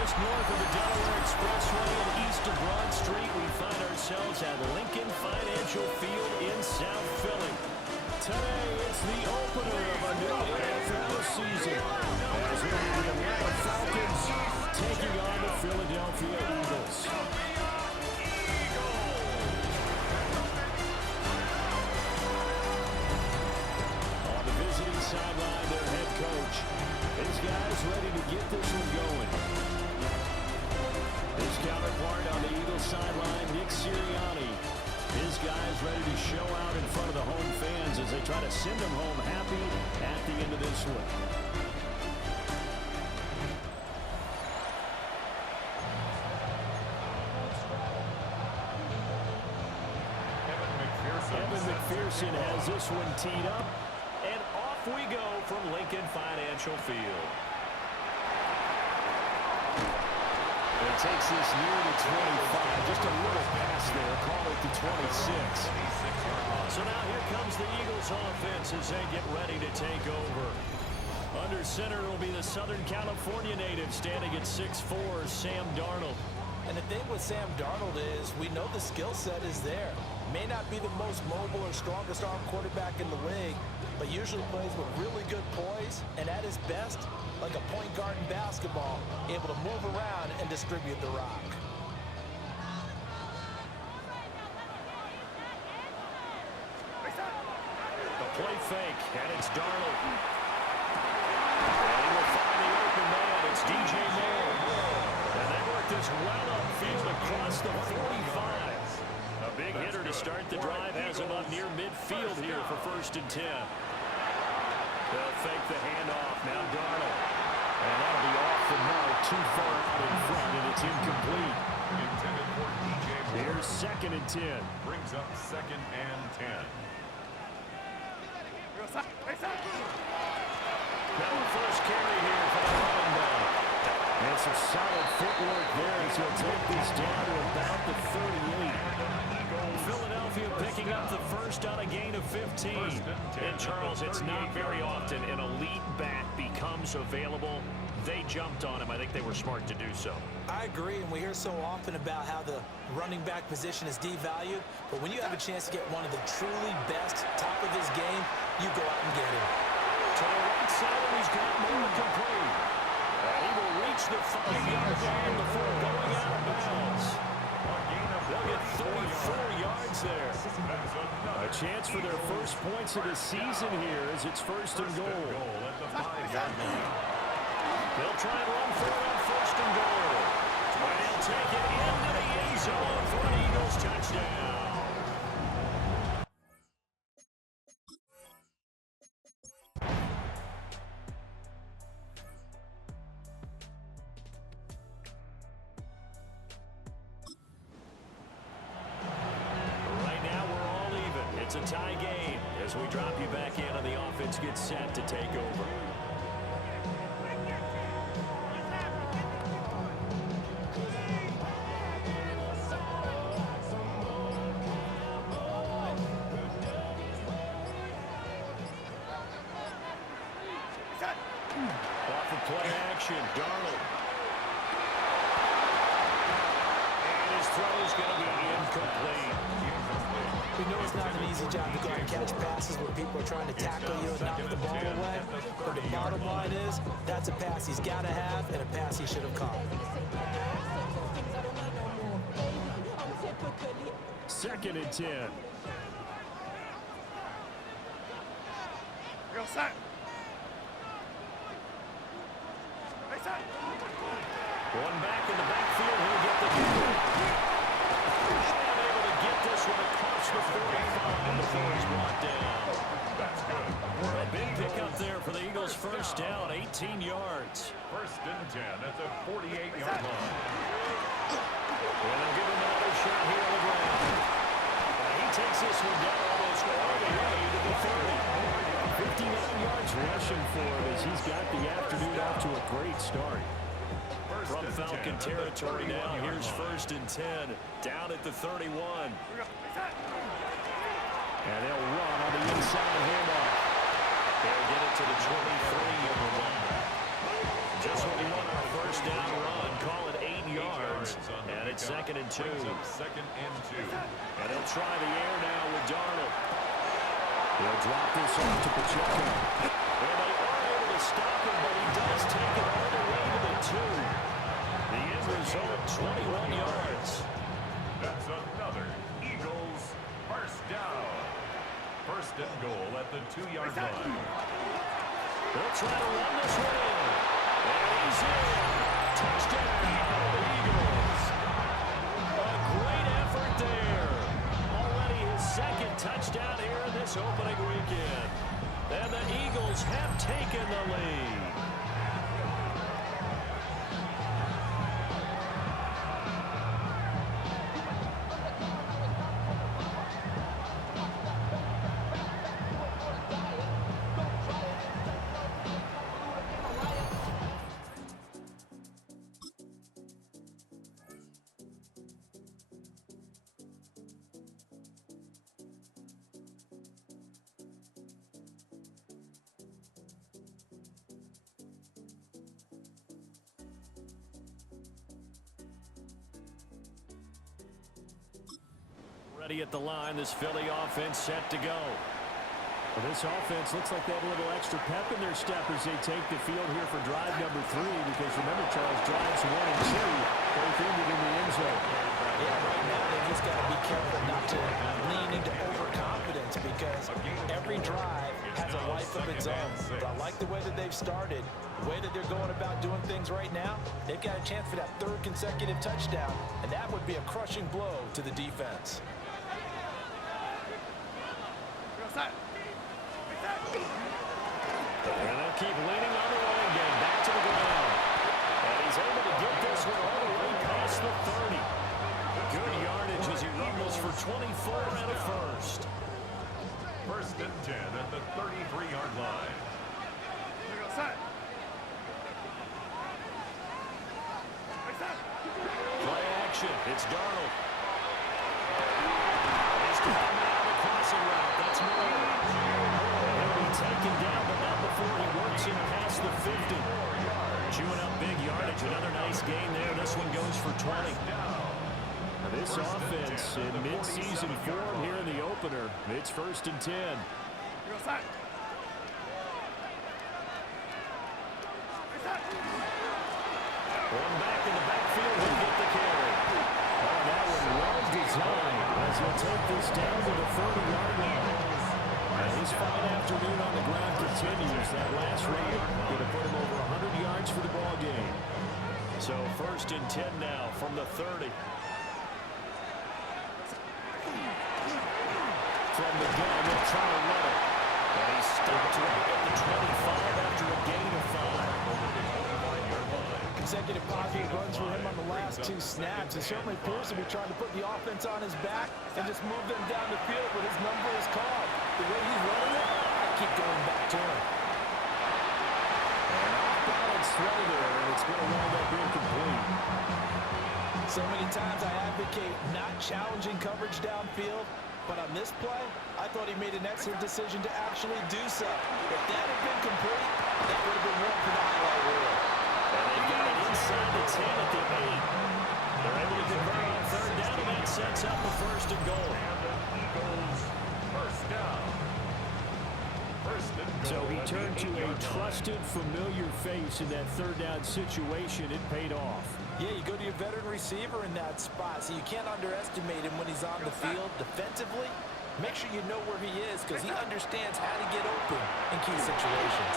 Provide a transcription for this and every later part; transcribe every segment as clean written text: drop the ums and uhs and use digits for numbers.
Just north of the Delaware Expressway and east of Broad Street, we find ourselves at Lincoln Financial Field in South Philly. Today, it's the opener of a new NFL season as we meet the Atlanta Falcons taking on the Philadelphia Eagles. On the visiting sideline, their head coach. His guys ready to get this one going. His counterpart on the Eagles sideline, Nick Sirianni. His guys ready to show out in front of the home fans as they try to send them home happy at the end of this one. Evan McPherson has this one teed up, and off we go from Lincoln Financial Field. It takes this near the 25, just a little pass there, call it the 26. So now here comes the Eagles offense as they get ready to take over. Under center will be the Southern California native standing at 6'4", Sam Darnold. And the thing with Sam Darnold is we know the skill set is there. May not be the most mobile or strongest arm quarterback in the league, but usually plays with really good poise, and at his best, like a point guard in basketball, able to move around and distribute the rock. The play fake, and it's Darnold. And he will find the open man. It's DJ Moore. And they work this well upfield across the 45. A big hitter to start the drive has him up near midfield here for 1st and 10. They'll fake the handoff. Now Darnold. And that'll be off the mark, too far out in front, and it's incomplete. Intended for DJ Moore. Here's 2nd and 10. Brings up 2nd and 10. Now the first carry here for the running back. And some solid footwork there as he'll take this down to about the 38. Philadelphia picking up the first on a gain of 15. And Charles, it's not very often an elite back becomes available. They jumped on him. I think they were smart to do so. I agree, and we hear so often about how the running back position is devalued, but when you have a chance to get one of the truly best, top of his game, you go out and get him. To the right side, and he's got more to complete. And he will reach the 5-yard line before going out of bounds. They'll get 34 yards there. A chance for their first points of the season here as it's 1st and goal. They'll try and run for it on 1st and goal. And he'll take it into the end zone for an Eagles touchdown. It's a tie game as we drop you back in and the offense gets set to take over. Off of play action, Darnold. And his throw is going to be incomplete. We know it's not an easy job to go and catch passes where people are trying to tackle you and knock the ball away. But the bottom line is, that's a pass he's got to have and a pass he should have caught. 2nd and 10. One back in the backfield. He'll get the kick. Able to get this one across the 45 before he's brought down. That's good. A big pickup there for the Eagles' first down, 18 yards. 1st and 10 at the 48-yard line. And they'll give him another shot here on the ground. He takes this one down almost all the way to the 30. 59 yards rushing for him as he's got the afternoon off to a great start. From Falcon territory now, here's 1st and 10, down at the 31. And they'll run on the inside handoff. They'll get it to the 23 of the line. Just what we want our first down run. 2nd and 2. Brings up 2nd and 2. And they'll try the air now with Darnold. He'll drop this off to Pacheco. And they are able to stop him, but he does take it all the way to the 2. The end result, 21 yards. That's another Eagles first down. 1st and goal at the 2-yard line. They'll try to run this one in. And he's in. Touchdown, the Eagles. A great effort there. Already his 2nd touchdown here in this opening weekend. And the Eagles have taken the lead. Ready at the line, this Philly offense set to go. Well, this offense looks like they have a little extra pep in their step as they take the field here for drive number 3, because remember, Charles, drives 1 and 2 both ended in the end zone. Yeah, right now they just got to be careful not to lean into overconfidence, because every drive has a life of its own. But I like the way that they've started, the way that they're going about doing things right now. They've got a chance for that 3rd consecutive touchdown, and that would be a crushing blow to the defense. And they'll keep leaning on the running game. Back to the ground. And he's able to get this one all the way past the 30. Good yardage as he rumbles for 24 and a first. 1st and 10 at the 33-yard line. Play action. It's Darnold. He's coming out the crossing route. That's Moore. He'll be taken down, but not before he works in past the 50. Chewing up big yardage. Another nice gain there. This one goes for 20. Now this offense in mid-season form here in the opener. It's 1st and 10. One back in the backfield, he'll get the carry. Oh, that one well designed as he'll take this down to the 30-yard line. And his fine afternoon on the ground continues. That last run going to put him over 100 yards for the ball game. So 1st and 10 now from the 30. From the gun, they'll try to run it. And he's stopped right at the 25 after a gain of 5. Consecutive positive runs for him on the last 2 snaps. It certainly appears to be trying to put the offense on his back and just move them down the field, but his number is called. The way he's running it, I keep going back to him. And off-balance throw there, and it's going to wind up being complete. So many times I advocate not challenging coverage downfield, but on this play, I thought he made an excellent decision to actually do so. If that had been complete, that would have been one for the highlight reel. And they've got it inside the 10 at the 8. They're able to convert on 3rd down, and that sets up the 1st and goal. Eagles first down. 1st and goal. So he turned to a trusted, familiar face in that 3rd down situation. It paid off. Yeah, you go to your veteran receiver in that spot, so you can't underestimate him when he's on the field defensively. Make sure you know where he is, because he understands how to get open in key situations.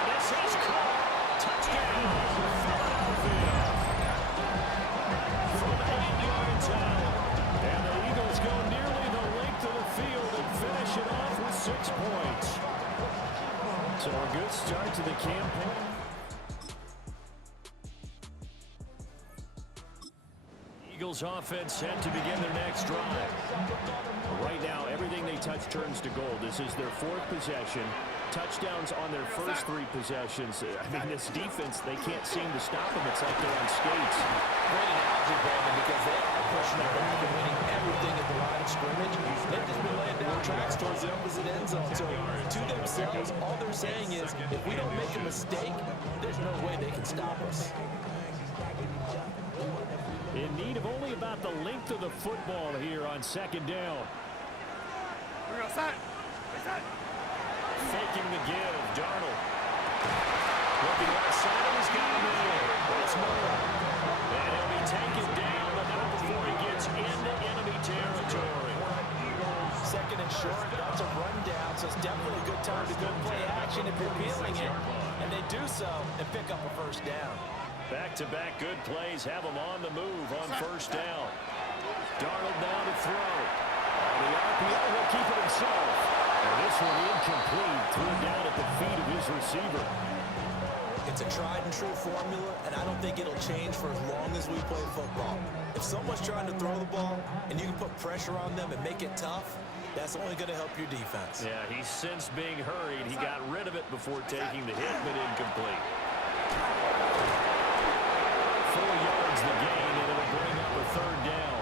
And this is caught. Touchdown, Philadelphia. From 8 yards out. And the Eagles go nearly the length of the field and finish it off with 6 points. So a good start to the campaign. Eagles offense set to begin their next drive. Right now, everything they touch turns to gold. This is their 4th possession. Touchdowns on their first 3 possessions. I mean, this defense, they can't seem to stop them. It's like they're on skates. Great analogy, Brandon, because they are pushing it back and winning everything at the line of scrimmage. They've just been laying down tracks towards the opposite end zone. So to themselves, all they're saying is, if we don't make a mistake, there's no way they can stop us. In need of only about the length of the football here on second down. Faking the give, Darnold. Looking right side, he's got him in. That's Moore. And he'll be taken down, but not before he gets into enemy territory. Second and short, that's a rundown, so it's definitely a good time to go play action if you're feeling it. And they do so and pick up a first down. Back-to-back good plays have him on the move on first down. Darnold now to throw. On the RPO, he'll keep it himself. And this one incomplete, threw down at the feet of his receiver. It's a tried-and-true formula, and I don't think it'll change for as long as we play football. If someone's trying to throw the ball and you can put pressure on them and make it tough, that's only going to help your defense. Yeah, he's since being hurried. He got rid of it before taking the hit, but incomplete. 4 yards the gain, and it'll bring up a third down.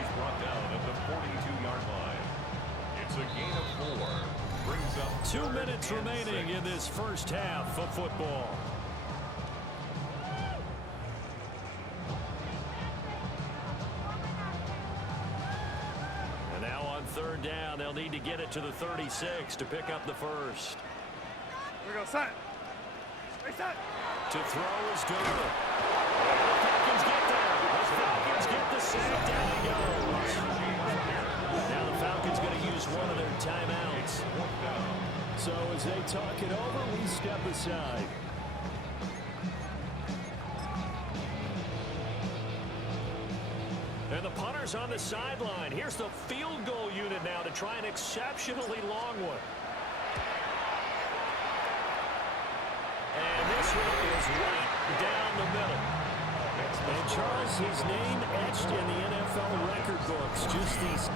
He's brought down at the 42-yard line. It's a gain of 4. Brings up 2 minutes remaining in this first half of football. And now on third down, they'll need to get it to the 36 to pick up the first. We go set. Reset. To throw is Durham. The Falcons get there. The Falcons get the sack. Down he goes. Now the Falcons going to use one of their timeouts. So as they talk it over, we step aside. And the punter's on the sideline. Here's the field goal unit now to try an exceptionally long one. And this one is right down the middle. And Charles, his name etched in the NFL record books. Just these.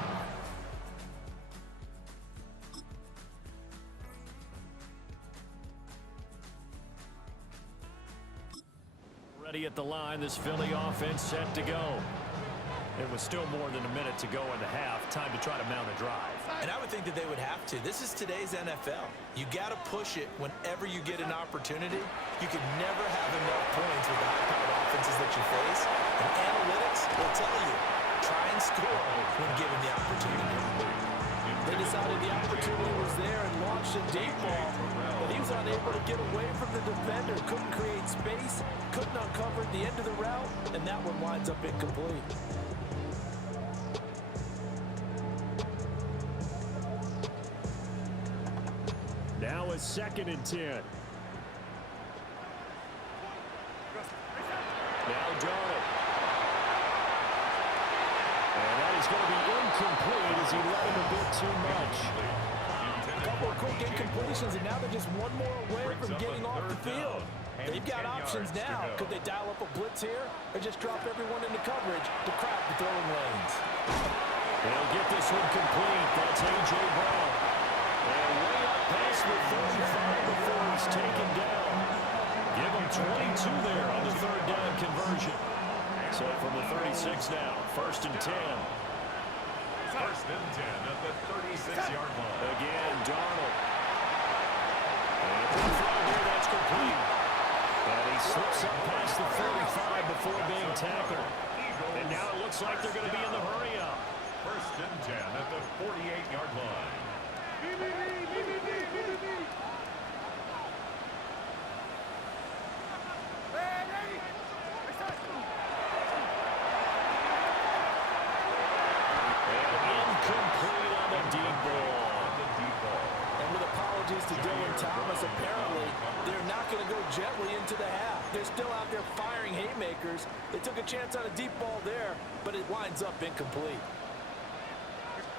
Ready at the line, this Philly offense set to go. It was still more than a minute to go in the half. Time to try to mount a drive. And I would think that they would have to. This is today's NFL. You got to push it whenever you get an opportunity. You can never have enough points with the high-powered offenses that you face. And analytics will tell you, try and score when given the opportunity. They decided the opportunity was there and launched a deep ball, but he was unable to get away from the defender. Couldn't create space, couldn't uncover the end of the route, and that one winds up incomplete. Now a 2nd and 10. Now Darnold. And that is going to be incomplete as he let him a bit too much. A couple of quick incompletions, and now they're just one more away from getting off the field. They've got options now. Could they dial up a blitz here or just drop everyone into coverage to crack the throwing lanes? They'll get this one complete. That's A.J. Brown. And way up past the 35 before he's taken down. Give him 22 there on the third down conversion. So from the 36 now, 1st and 10. 1st and 10 at the 36-yard line. Again, Darnold. And the throw here, that's complete. And he slips up past the 35 before being tackled. And now it looks like they're going to be in the hurry-up. 1st and 10 at the 48-yard line. To Dylan Thomas, apparently they're not going to go gently into the half. They're still out there firing haymakers. They took a chance on a deep ball there, but it winds up incomplete.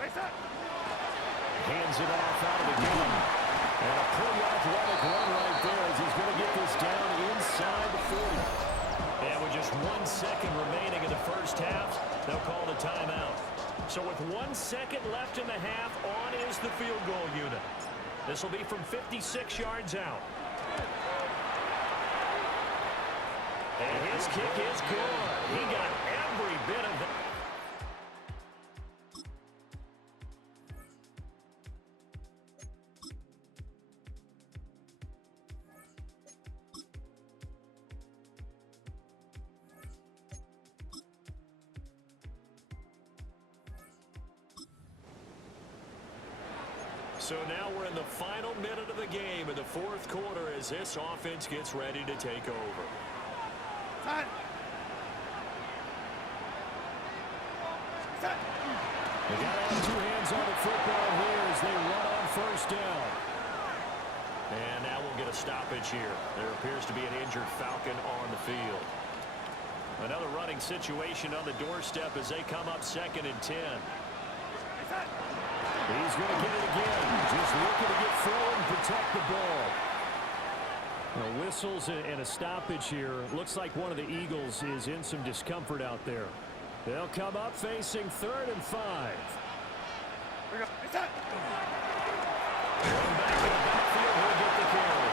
Hands it off out of the game. And a pretty athletic run right there as he's going to get this down inside the 40. And with just 1 second remaining in the first half, they'll call the timeout. So with 1 second left in the half, on is the field goal unit. This will be from 56 yards out. And his kick is good. He got every bit of it. So now we're in the final minute of the game in the fourth quarter as this offense gets ready to take over. Set. Set. They got to have two hands on the football here as they run on first down. And now we'll get a stoppage here. There appears to be an injured Falcon on the field. Another running situation on the doorstep as they come up 2nd and 10. He's going to get it again. Just looking to get forward and protect the ball. Now, whistles and a stoppage here. Looks like one of the Eagles is in some discomfort out there. They'll come up facing 3rd and 5. Going back in the backfield, he'll get the carry.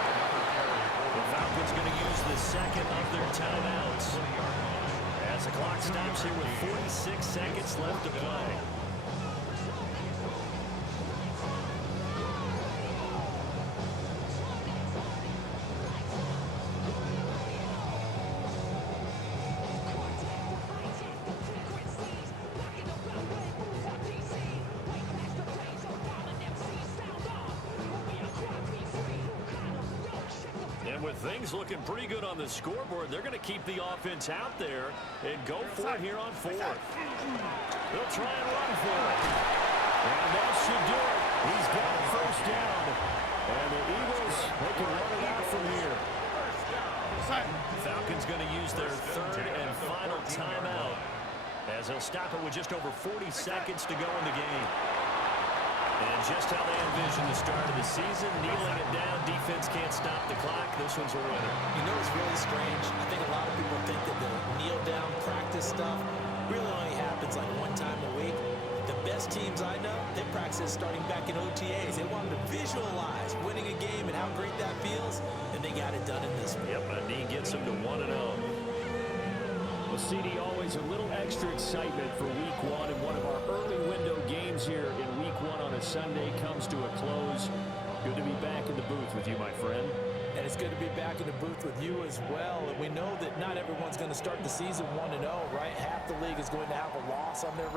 The Falcons going to use the second of their timeouts as the clock stops here with 46 seconds left to play. With things looking pretty good on the scoreboard, they're going to keep the offense out there and go for it here on 4th. They'll try and run for it. And that should do it. He's got a first down. And the Eagles, they can run it out from here. Falcons going to use their 3rd and final timeout as they'll stop it with just over 40 seconds to go in the game. And just how they envision the start of the season, kneeling it down, defense can't stop the clock. This one's a winner. You know, it's really strange. I think a lot of people think that the kneel-down practice stuff really only happens like one time a week. The best teams I know, they practice starting back in OTAs. They wanted to visualize winning a game and how great that feels, and they got it done in this one. Yep, a knee gets them to 1-0. Well, CD, always a little extra excitement for Week 1, and one of our early window games here in Week 1 on a Sunday comes to a close. Good to be back in the booth with you, my friend. And it's good to be back in the booth with you as well. And we know that not everyone's going to start the season 1-0, right? Half the league is going to have a loss on their record.